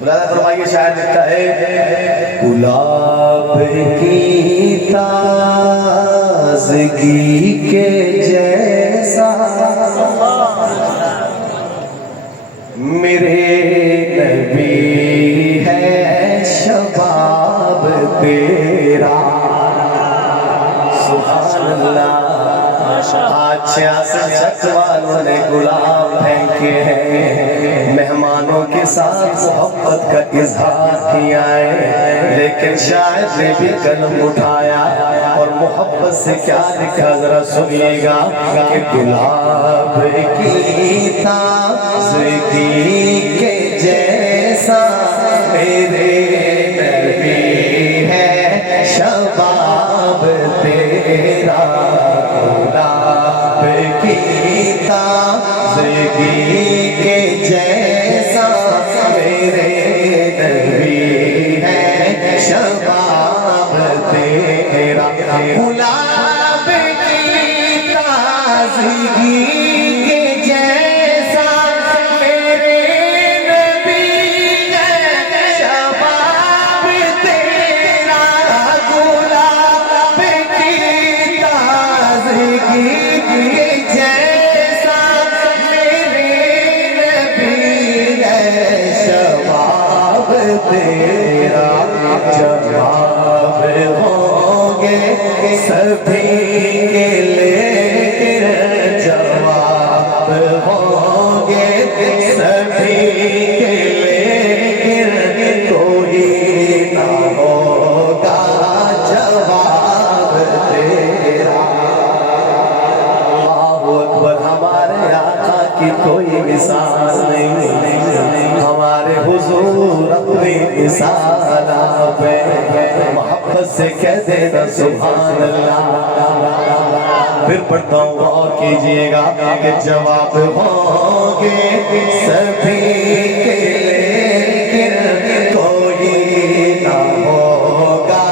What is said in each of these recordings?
مولانا فرمائیے شاعر لکھتا ہے گلاب کی تازگی کے جیسا میرے نبی ہے شباب تیرا سبحان اللہ آج 66 چھت والوں نے گلاب پھینکے ہیں مہمانوں کے ساتھ محبت کا اظہار کیا ہے لیکن شاعر نے بھی قلم اٹھایا اور محبت سے کیا لکھا ذرا سنیے گا کہ گلاب کی تازگی کے جیسا میرے نبی ہے شباب تیرا گلاب کی تازگی کے جیسا میرے نبی ہے شباب تیرا گلاب کی تازگی کے جیسا میرے نبی ہے شباب تیرا گلاب کی تازگی کے جیسا میرے نبی ہے شباب تیرا جواب ہوں گے سبھی کے لیکن جواب ہوں گے سبھی کے لیکن کوئی نہ ہوگا جواب تیرا اللہ اکبر ہمارے آقا کی کوئی مثال نہیں ہمارے حضور اپنی مثال آپ محبت سے کہہ دینا سبحان اللہ پھر پڑھتا ہوں اور کیجئے گا کہ جواب ہوں گے سبھی کے لیکن کوئی نہ ہوگا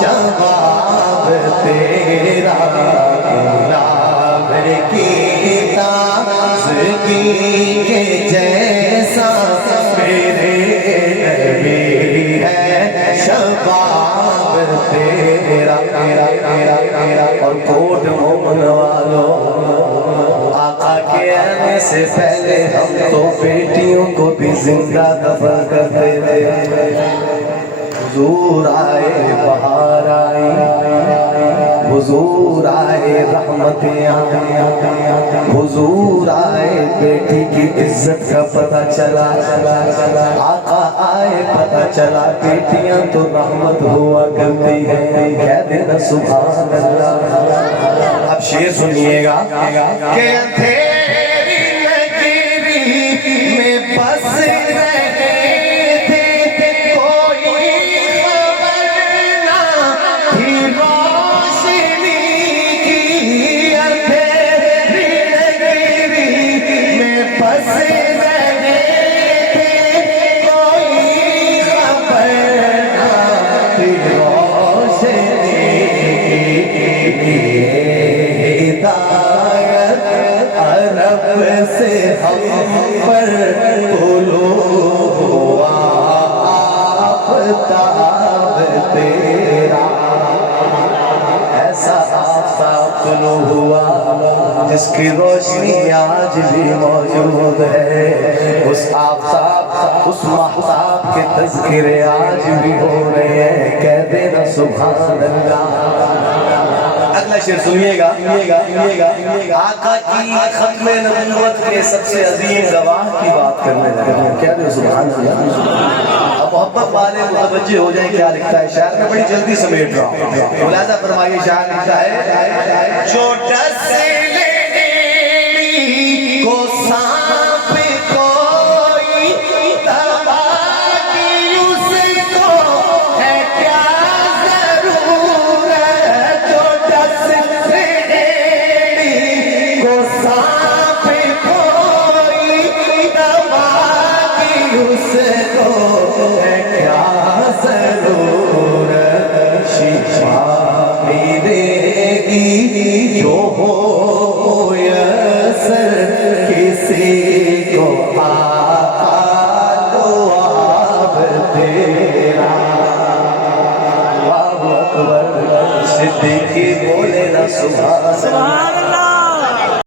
جواب تیرا گلاب کی تازگی کے جیسا میرے نبی ہے شباب تیرا اور کوٹ مومن والو آقا کے آنے سے پہلے ہم تو بیٹیوں کو بھی زندہ دفن کرتے تھے حضور آئے بہار آئی حضور آئے رحمتیں آئی حضور آئے بیٹی کی عزت کا پتہ چلا آقا آئے پتہ چلا بیٹیاں تو رحمت ہوا کرتی ہیں کہہ دینا سبحان اللہ اب شعر سنیے گا کہ اندھیری نگری میں بس رہے تھے کوئی خبر نہ تھی روشنی کی اندھیری نگری میں بس رہے تھے کوئی خبر نہ تھی روشنی کی ہدایت عرب سے ہم پر طلوع ہوا آفتاب تیرا ایسا آفتاب طلوع ہوا جس کی روشنی آج بھی موجود ہے اس آفتاب اس مہتاب کے تذکرے آج بھی ہو رہے ہیں کہہ دینا سبحان اللہ اگلا شعر سنیے گا آقا کی ختم نبوت کے سب سے عظیم گواہ کی بات کرنے لگے کیا دے سبحان اللہ اب محبت والے متوجہ ہو جائیں کیا لکھتا ہے شاعر میں بڑی جلدی سمیٹ رہا ہوں ملاحظہ فرمائیے شاعر لکھتا ہے جو ڈس لینے کو سانپ کوئی دبا کی اس کو ہے کیا ضرورت جو ڈس لینے کو سانپ کوئی دبا کی اس کو ہے کیا ضرورت شفا ملے گی جو ہو یسر کسی کو آقا دعا دیکھے بولے نا سبحان اللہ